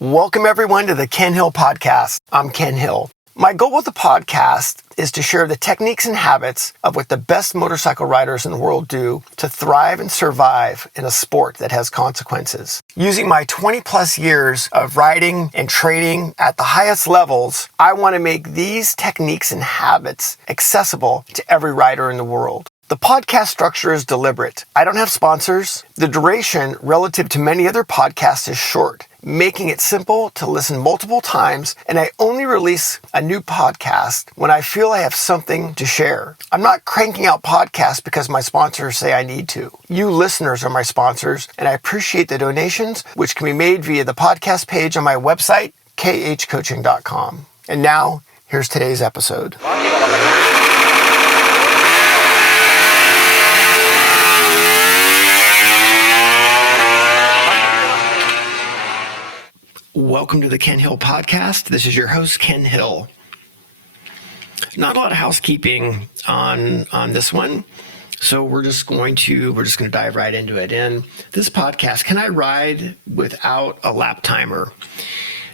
Welcome everyone to the Ken Hill Podcast. I'm Ken Hill. My goal with the podcast is to share the techniques and habits of what the best motorcycle riders in the world do to thrive and survive in a sport that has consequences. Using my 20 plus years of riding and training at the highest levels, I want to make these techniques and habits accessible to every rider in the world. The podcast structure is deliberate. I don't have sponsors. The duration relative to many other podcasts is short, making it simple to listen multiple times, and I only release a new podcast when I feel I have something to share. I'm not cranking out podcasts because my sponsors say I need to. You listeners are my sponsors, and I appreciate the donations, which can be made via the podcast page on my website, khcoaching.com. And now, here's today's episode. Welcome to the Ken Hill Podcast. This is your host, Ken Hill. Not a lot of housekeeping on this one, so we're just going to dive right into it. And this podcast, Can I Ride Without a Lap Timer?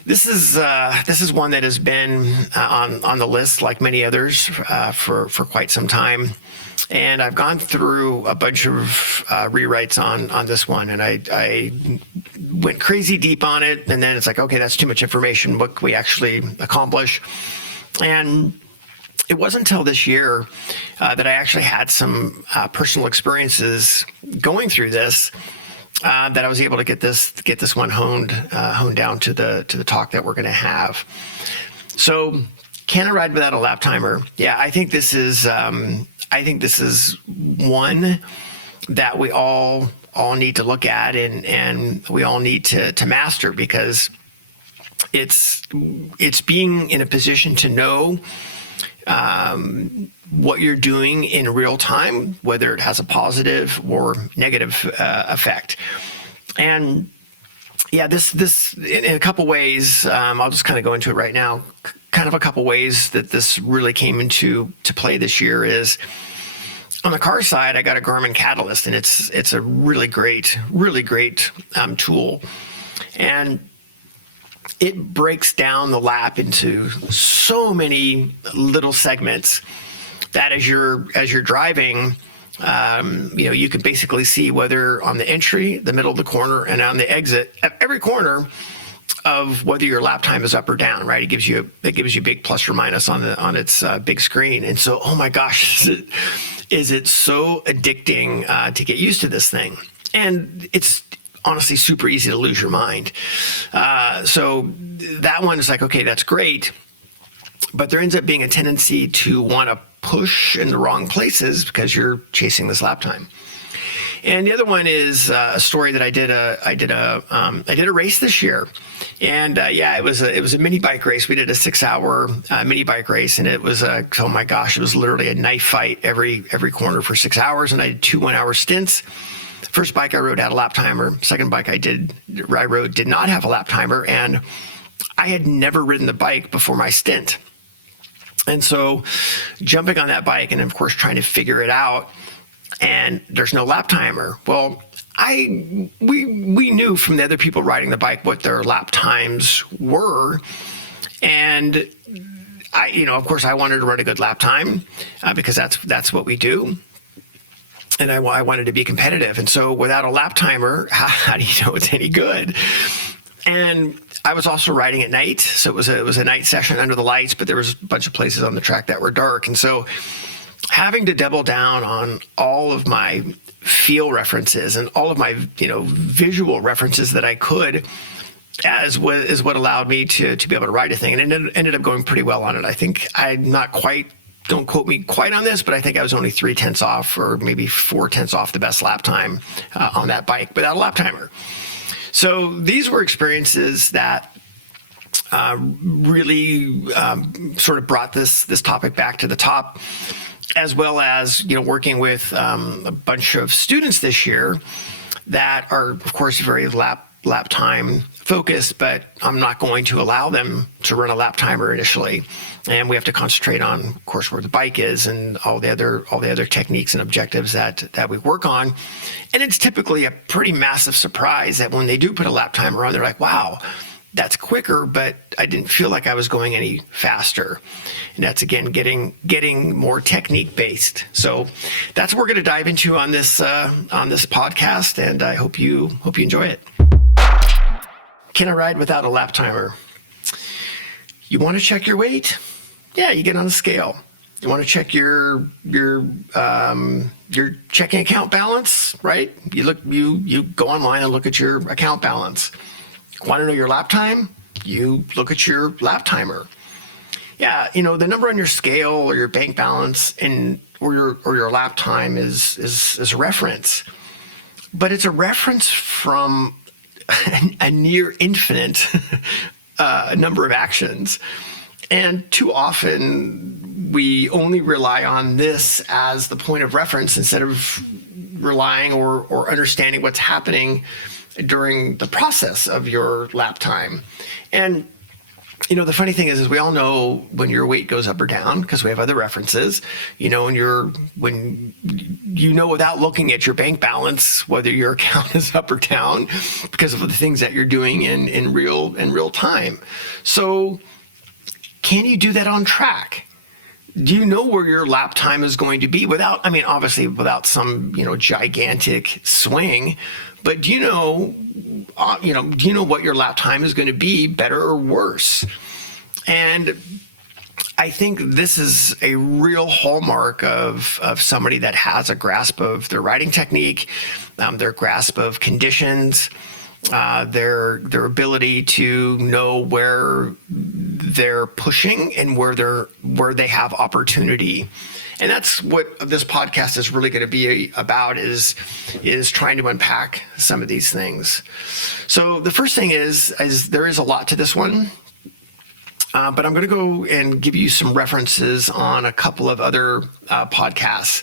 This is one that has been on the list, like many others, for quite some time. And I've gone through a bunch of rewrites on this one, and I went crazy deep on it. And then it's like, okay, that's too much information. What can we actually accomplish? And it wasn't until this year that I actually had some personal experiences going through this that I was able to get this one honed down to the talk that we're going to have. So, can I ride without a lap timer? Yeah, I think this is one that we all need to look at and we all need to master, because it's being in a position to know what you're doing in real time, whether it has a positive or negative effect. And yeah, this in a couple ways, I'll just kind of go into it right now. Kind of a couple ways that this really came into play this year is, on the car side, I got a Garmin Catalyst, and it's a really great tool, and it breaks down the lap into so many little segments that as you're driving, you can basically see whether on the entry, the middle of the corner, and on the exit, at every corner, of whether your lap time is up or down, right? It gives you big plus or minus on its big screen. And so, oh my gosh, is it so addicting to get used to this thing? And it's honestly super easy to lose your mind. So that one is like, okay, that's great. But there ends up being a tendency to want to push in the wrong places because you're chasing this lap time. And the other one is a story that I did a race this year, and it was a mini bike race. We did a 6-hour mini bike race, and it was oh my gosh, it was literally a knife fight every corner for 6 hours, and I did 2 1-hour stints. First bike I rode had a lap timer. Second bike I rode did not have a lap timer, and I had never ridden the bike before my stint. And so, jumping on that bike, and of course trying to figure it out. And there's no lap timer. Well, we knew from the other people riding the bike what their lap times were, and of course, I wanted to run a good lap time because that's what we do, and I wanted to be competitive. And so, without a lap timer, how do you know it's any good? And I was also riding at night, so it was a night session under the lights, but there was a bunch of places on the track that were dark, and so, having to double down on all of my feel references and all of my visual references that I could is what allowed me to be able to ride a thing, and it ended up going pretty well on it. I think don't quote me quite on this, but I think I was only 3/10 off, or maybe 4/10 off the best lap time on that bike without a lap timer. So these were experiences that really sort of brought this topic back to the top, as well as working with a bunch of students this year that are, of course, very lap time focused, but I'm not going to allow them to run a lap timer initially. And we have to concentrate on, of course, where the bike is and all the other techniques and objectives that we work on. And it's typically a pretty massive surprise that when they do put a lap timer on, they're like, wow, that's quicker, but I didn't feel like I was going any faster. And that's, again, getting more technique based. So that's what we're going to dive into on this podcast, and I hope you enjoy it. Can I ride without a lap timer? You want to check your weight? Yeah, you get on a scale. You want to check your checking account balance, right? You go online and look at your account balance. Want to know your lap time? You look at your lap timer. Yeah, the number on your scale or your bank balance or your lap time is a reference, but it's a reference from a near infinite number of actions. And too often we only rely on this as the point of reference instead of relying or understanding what's happening during the process of your lap time. And the funny thing is we all know when your weight goes up or down because we have other references. When without looking at your bank balance whether your account is up or down because of the things that you're doing in real time. So can you do that on track? Do you know where your lap time is going to be obviously without some gigantic swing, but do you know what your lap time is going to be, better or worse? And I think this is a real hallmark of somebody that has a grasp of their riding technique, their grasp of conditions, their ability to know where they're pushing and where they have opportunity. And that's what this podcast is really going to be about is trying to unpack some of these things. So the first thing is there is a lot to this one, but I'm going to go and give you some references on a couple of other podcasts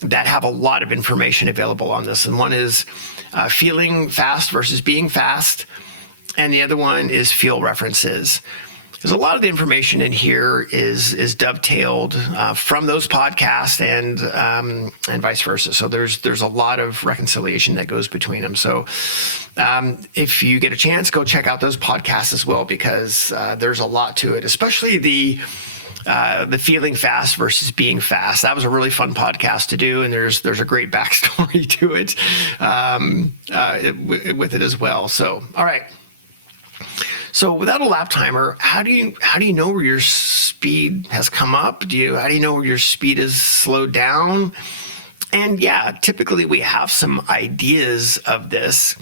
that have a lot of information available on this. And one is feeling fast versus being fast, and the other one is feel references. There's a lot of the information in here is dovetailed from those podcasts and vice versa. So there's a lot of reconciliation that goes between them. So if you get a chance, go check out those podcasts as well, because there's a lot to it, especially the feeling fast versus being fast. That was a really fun podcast to do, and there's a great backstory to it with it as well. So all right. So without a lap timer, how do you know where your speed has come up? How do you know where your speed is slowed down? And yeah, typically we have some ideas of this,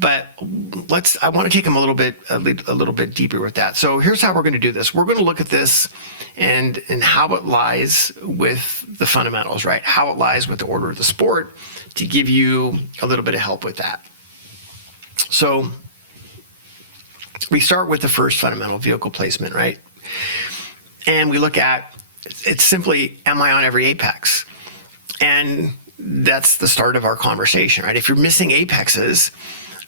but I want to take them a little bit deeper with that. So here's how we're going to do this. We're going to look at this and how it lies with the fundamentals, right? How it lies with the order of the sport to give you a little bit of help with that. So we start with the first fundamental, vehicle placement, right? And we look at, it's simply, am I on every apex? And that's the start of our conversation, right? If you're missing apexes,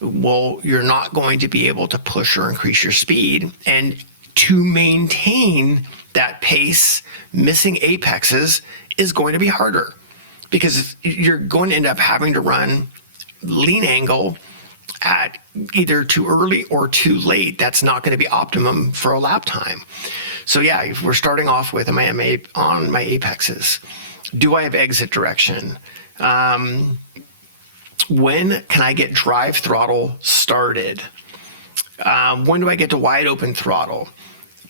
well, you're not going to be able to push or increase your speed. And to maintain that pace, missing apexes is going to be harder because you're going to end up having to run lean angle at either too early or too late. That's not going to be optimum for a lap time. So yeah, if we're starting off with, am I on my apexes? Do I have exit direction? When can I get drive throttle started? When do I get to wide open throttle?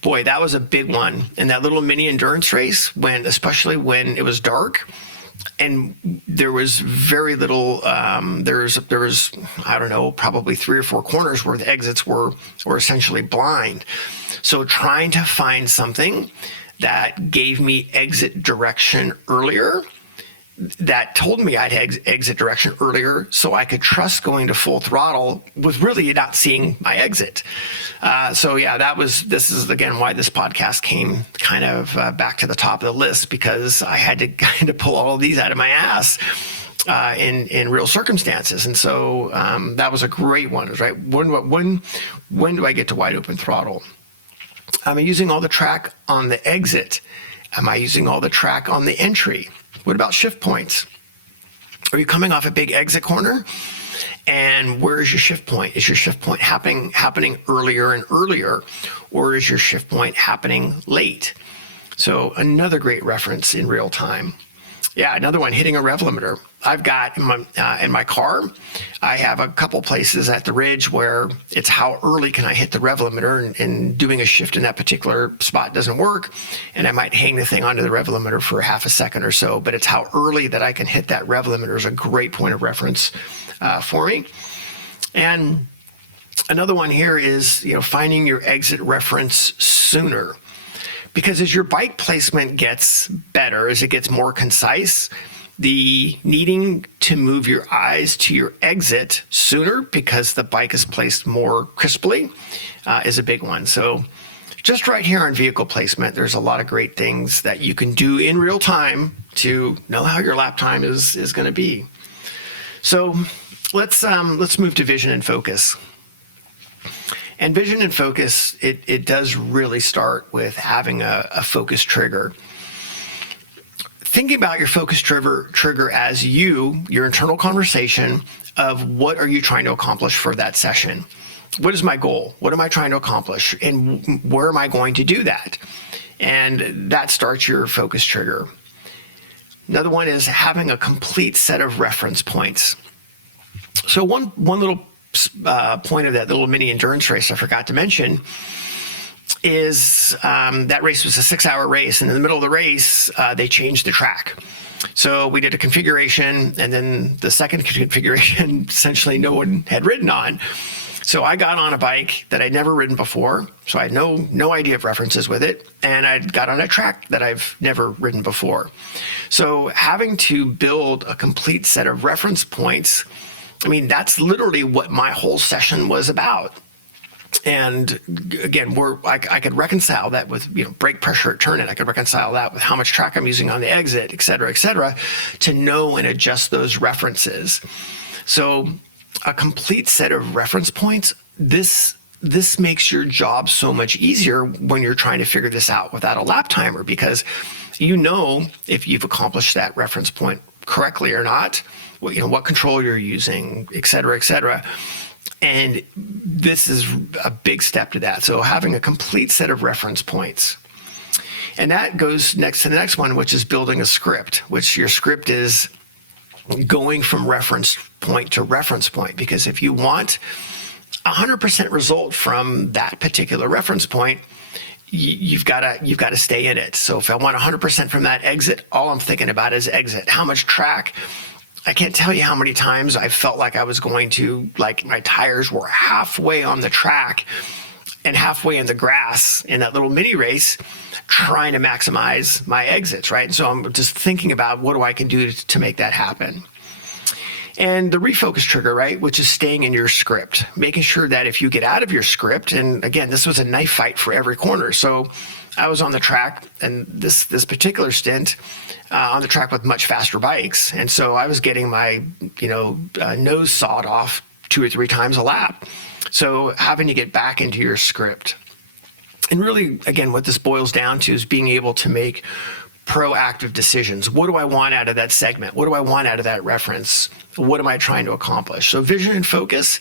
Boy, that was a big one. In that little mini endurance race, especially when it was dark, and there was very little, there was, I don't know, probably 3 or 4 corners where the exits were essentially blind. So trying to find something that gave me exit direction earlier, that told me I'd exit direction earlier so I could trust going to full throttle with really not seeing my exit. So yeah, this is again why this podcast came kind of back to the top of the list, because I had to kind of pull all of these out of my ass in real circumstances. And so that was a great one, right? When do I get to wide open throttle? Am I using all the track on the exit? Am I using all the track on the entry? What about shift points? Are you coming off a big exit corner And where is your shift point? Is your shift point happening earlier and earlier, or is your shift point happening late? So another great reference in real time. Yeah, another one, hitting a rev limiter. I've got in my car, I have a couple places at the ridge where it's how early can I hit the rev limiter, and doing a shift in that particular spot doesn't work. And I might hang the thing onto the rev limiter for half a second or so, but it's how early that I can hit that rev limiter is a great point of reference for me. And another one here is, finding your exit reference sooner. Because as your bike placement gets better, as it gets more concise, the needing to move your eyes to your exit sooner because the bike is placed more crisply is a big one. So just right here on vehicle placement, there's a lot of great things that you can do in real time to know how your lap time is going to be. So let's move to vision and focus. And vision and focus, it does really start with having a focus trigger. Thinking about your focus trigger as your internal conversation of what are you trying to accomplish for that session? What is my goal? What am I trying to accomplish? And where am I going to do that? And that starts your focus trigger. Another one is having a complete set of reference points. So one little point of that little mini endurance race I forgot to mention is that race was a 6-hour race, and in the middle of the race they changed the track. So we did a configuration, and then the second configuration essentially no one had ridden on. So I got on a bike that I'd never ridden before, so I had no idea of references with it, and I got on a track that I've never ridden before. So having to build a complete set of reference points, that's literally what my whole session was about. And again, I could reconcile that with brake pressure at turn in. I could reconcile that with how much track I'm using on the exit, et cetera, to know and adjust those references. So a complete set of reference points, this makes your job so much easier when you're trying to figure this out without a lap timer, because if you've accomplished that reference point correctly or not, what control you're using, et cetera. And this is a big step to that. So having a complete set of reference points. And that goes next to the next one, which is building a script, which your script is going from reference point to reference point. Because if you want 100% result from that particular reference point, you've got to stay in it. So if I want 100% from that exit, all I'm thinking about is exit. How much track? I can't tell you how many times I felt like I was going to, like my tires were halfway on the track and halfway in the grass in that little mini race, trying to maximize my exits, right? And so I'm just thinking about what I can do to make that happen. And the refocus trigger, right, which is staying in your script, making sure that if you get out of your script, and again, this was a knife fight for every corner. So I was on the track, and this particular stint on the track with much faster bikes. And so I was getting my, nose sawed off 2 or 3 times a lap. So having to get back into your script. And really, again, what this boils down to is being able to make proactive decisions. What do I want out of that segment? What do I want out of that reference? What am I trying to accomplish? So vision and focus,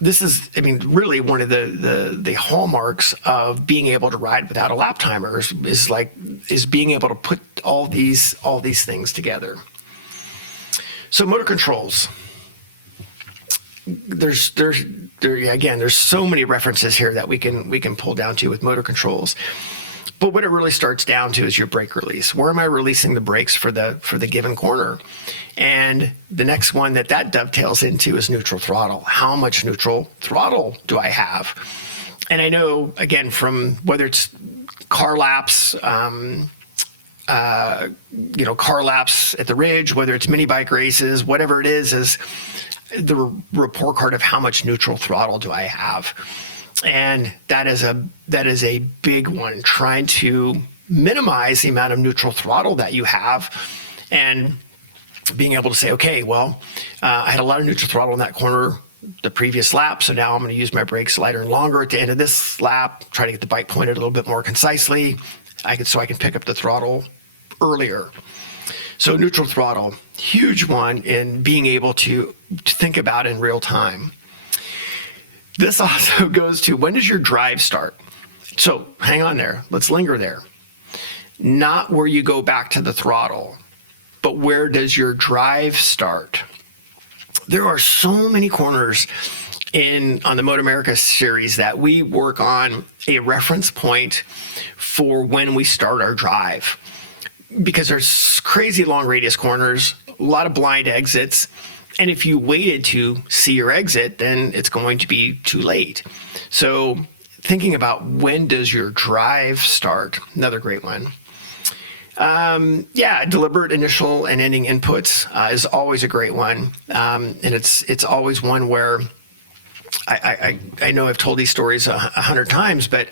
this is, really one of the hallmarks of being able to ride without a lap timer is being able to put all these things together. So motor controls. There's so many references here that we can pull down to with motor controls. But what it really starts down to is your brake release. Where am I releasing the brakes for the given corner? And the next one that dovetails into is neutral throttle. How much neutral throttle do I have? And I know, again, from whether it's car laps, car laps at the ridge, whether it's mini bike races, whatever it is the report card of how much neutral throttle do I have. And that is a big one, trying to minimize the amount of neutral throttle that you have, and being able to say, okay, well, I had a lot of neutral throttle in that corner the previous lap, so now I'm going to use my brakes lighter and longer at the end of this lap, try to get the bike pointed a little bit more concisely, so I can pick up the throttle earlier. So neutral throttle, huge one in being able to think about in real time. This also goes to, when does your drive start? So hang on there. Let's linger there. Not where you go back to the throttle, but where does your drive start? There are so many corners on the Moto America series that we work on a reference point for when we start our drive, because there's crazy long radius corners, a lot of blind exits. And if you waited to see your exit, then it's going to be too late. So thinking about when does your drive start, another great one. Deliberate initial and ending inputs is always a great one. And it's always one where I know I've told these stories 100 times, but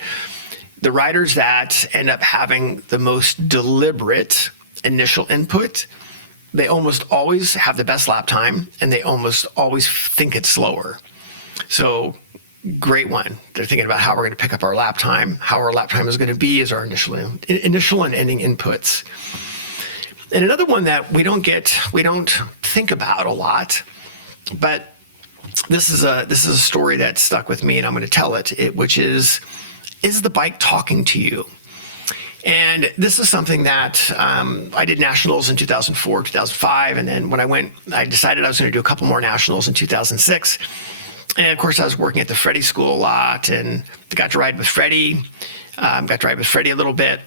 the riders that end up having the most deliberate initial input, they almost always have the best lap time, and they almost always think it's slower. So great one. They're thinking about how we're going to pick up our lap time, how our lap time is going to be as our initial and ending inputs. And another one that we don't think about a lot, but this is a story that stuck with me, and I'm going to tell it, which is the bike talking to you? And this is something that I did nationals in 2004, 2005. And then when I decided I was going to do a couple more nationals in 2006. And of course, I was working at the Freddie school a lot, and got to ride with Freddie, a little bit.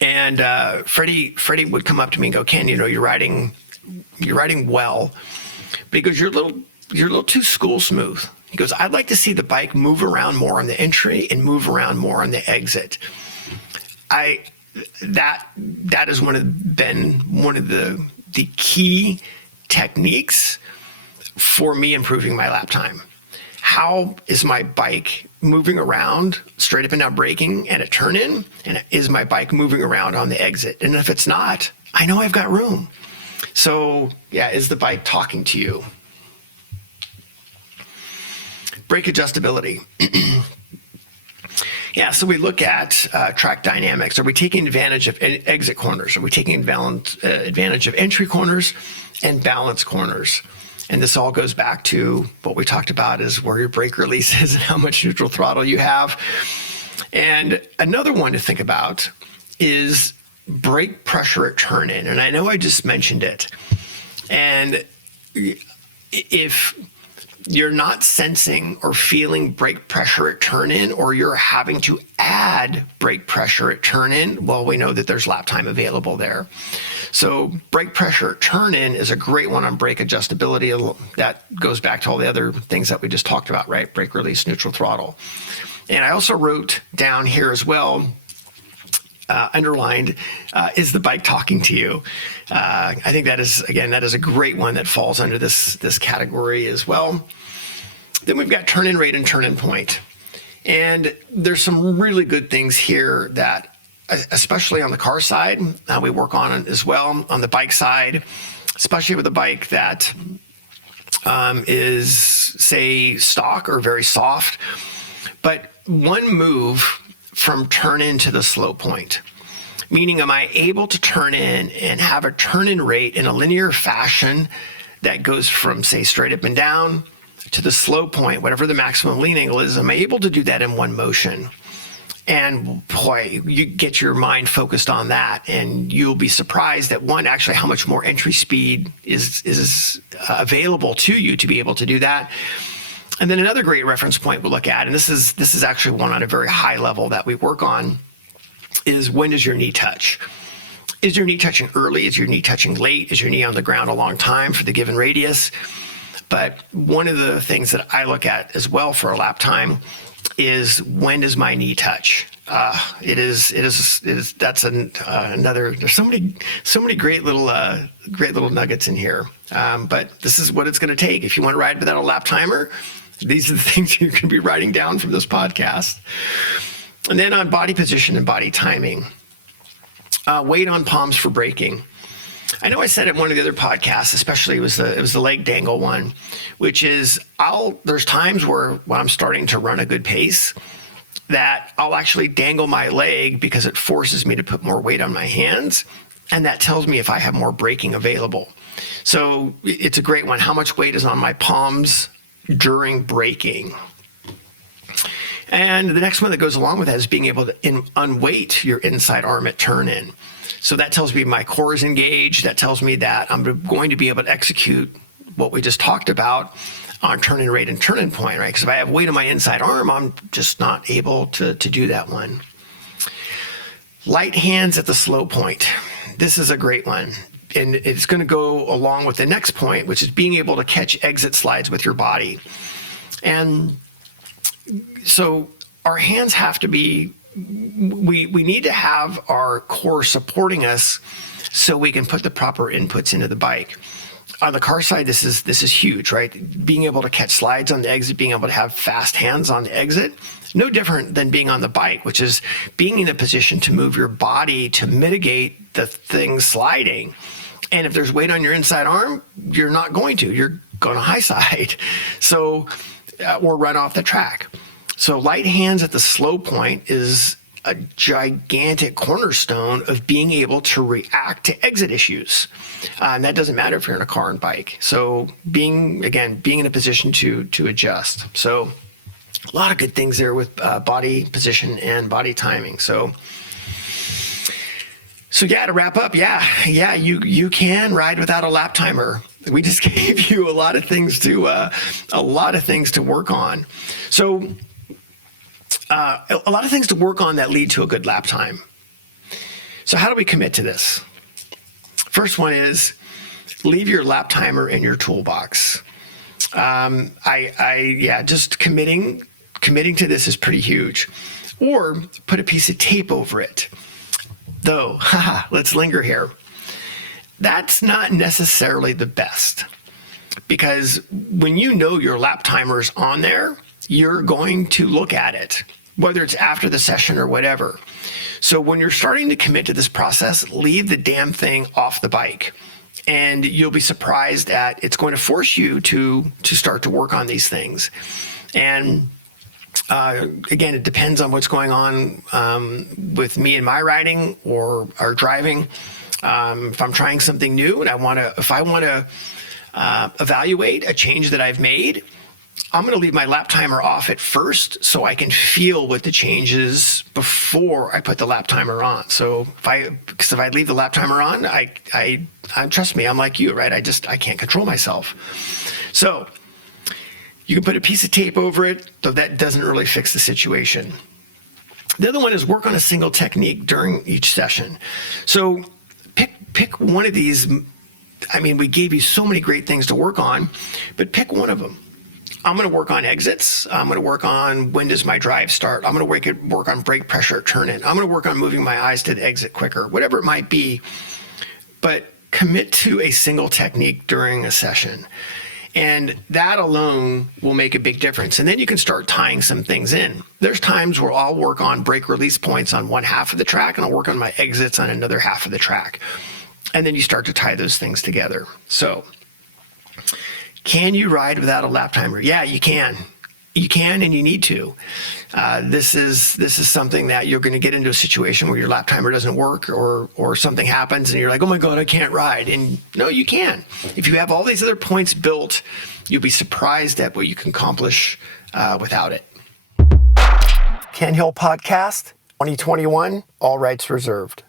And Freddie would come up to me and go, "Ken, you're riding well." But he goes, you're a little too school smooth. He goes, "I'd like to see the bike move around more on the entry and move around more on the exit." That has been one of the key techniques for me improving my lap time. How is my bike moving around straight up and down braking and a turn in? And is my bike moving around on the exit? And if it's not, I know I've got room. So is the bike talking to you? Brake adjustability. So we look at track dynamics. Are we taking advantage of exit corners? Are we taking advantage of entry corners and balance corners? And this all goes back to what we talked about, is where your brake release is and how much neutral throttle you have. And another one to think about is brake pressure at turn in. And I know I just mentioned it. And if you're not sensing or feeling brake pressure at turn in, or you're having to add brake pressure at turn in, well, we know that there's lap time available there. So brake pressure at turn in is a great one on brake adjustability. That goes back to all the other things that we just talked about, right? Brake release, neutral throttle. And I also wrote down here as well, underlined, is the bike talking to you? I think that is a great one that falls under this category as well. Then we've got turn in rate and turn in point. And there's some really good things here that, especially on the car side, we work on as well. On the bike side, especially with a bike that is, say, stock or very soft, but one move from turn in to the slow point. Meaning, am I able to turn in and have a turn in rate in a linear fashion that goes from, say, straight up and down to the slow point, whatever the maximum lean angle is? Am I able to do that in one motion? And boy, you get your mind focused on that, and you'll be surprised at actually how much more entry speed is available to you to be able to do that. And then another great reference point we'll look at, and this is actually one on a very high level that we work on, is when does your knee touch? Is your knee touching early? Is your knee touching late? Is your knee on the ground a long time for the given radius? But one of the things that I look at as well for a lap time is, when does my knee touch? That's another. There's so many great little nuggets in here. But this is what it's going to take if you want to ride without a lap timer. These are the things you can be writing down from this podcast. And then on body position and body timing, weight on palms for braking. I know I said it in one of the other podcasts, especially it was the leg dangle one, which is there's times where when I'm starting to run a good pace that I'll actually dangle my leg because it forces me to put more weight on my hands. and that tells me if I have more braking available. So it's a great one. How much weight is on my palms during braking? And the next one that goes along with that is being able to unweight your inside arm at turn in. So that tells me my core is engaged. That tells me that I'm going to be able to execute what we just talked about on turn in rate and turn in point, right? Because if I have weight on my inside arm, I'm just not able to do that one. Light hands at the slow point. This is a great one. And it's going to go along with the next point, which is being able to catch exit slides with your body. And so our hands have to be, we need to have our core supporting us so we can put the proper inputs into the bike. On the car side, this is huge, right? Being able to catch slides on the exit, being able to have fast hands on the exit, no different than being on the bike, which is being in a position to move your body to mitigate the thing sliding. And if there's weight on your inside arm, you're not going to. You're going to high side, so or run off the track. So light hands at the slow point is a gigantic cornerstone of being able to react to exit issues. And that doesn't matter if you're in a car and bike. So being in a position to adjust. So a lot of good things there with body position and body timing. So yeah, to wrap up, you can ride without a lap timer. We just gave you a lot of things to work on. So a lot of things to work on that lead to a good lap time. So how do we commit to this? First one is leave your lap timer in your toolbox. Just committing to this is pretty huge. Or put a piece of tape over it. Though, let's linger here. That's not necessarily the best, because when you know your lap timer's on there, you're going to look at it, whether it's after the session or whatever. So when you're starting to commit to this process, leave the damn thing off the bike, and you'll be surprised at it's going to force you to start to work on these things. And again, it depends on what's going on with me and my riding or driving. If I'm trying something new and if I want to evaluate a change that I've made, I'm going to leave my lap timer off at first so I can feel what the change is before I put the lap timer on. So if I leave the lap timer on, I trust me, I'm like you, right? I can't control myself. So you can put a piece of tape over it, though that doesn't really fix the situation. The other one is work on a single technique during each session. So pick one of these. I mean, we gave you so many great things to work on, but pick one of them. I'm going to work on exits. I'm going to work on when does my drive start. I'm going to work on brake pressure at turn in. I'm going to work on moving my eyes to the exit quicker, whatever it might be. But commit to a single technique during a session. And that alone will make a big difference. And then you can start tying some things in. There's times where I'll work on brake release points on one half of the track, and I'll work on my exits on another half of the track. And then you start to tie those things together. So can you ride without a lap timer? Yeah, you can. You can, and you need to. This is something that you're going to get into a situation where your lap timer doesn't work, or something happens and you're like, oh my God, I can't ride. And no, you can. If you have all these other points built, you'll be surprised at what you can accomplish without it. Ken Hill Podcast 2021, all rights reserved.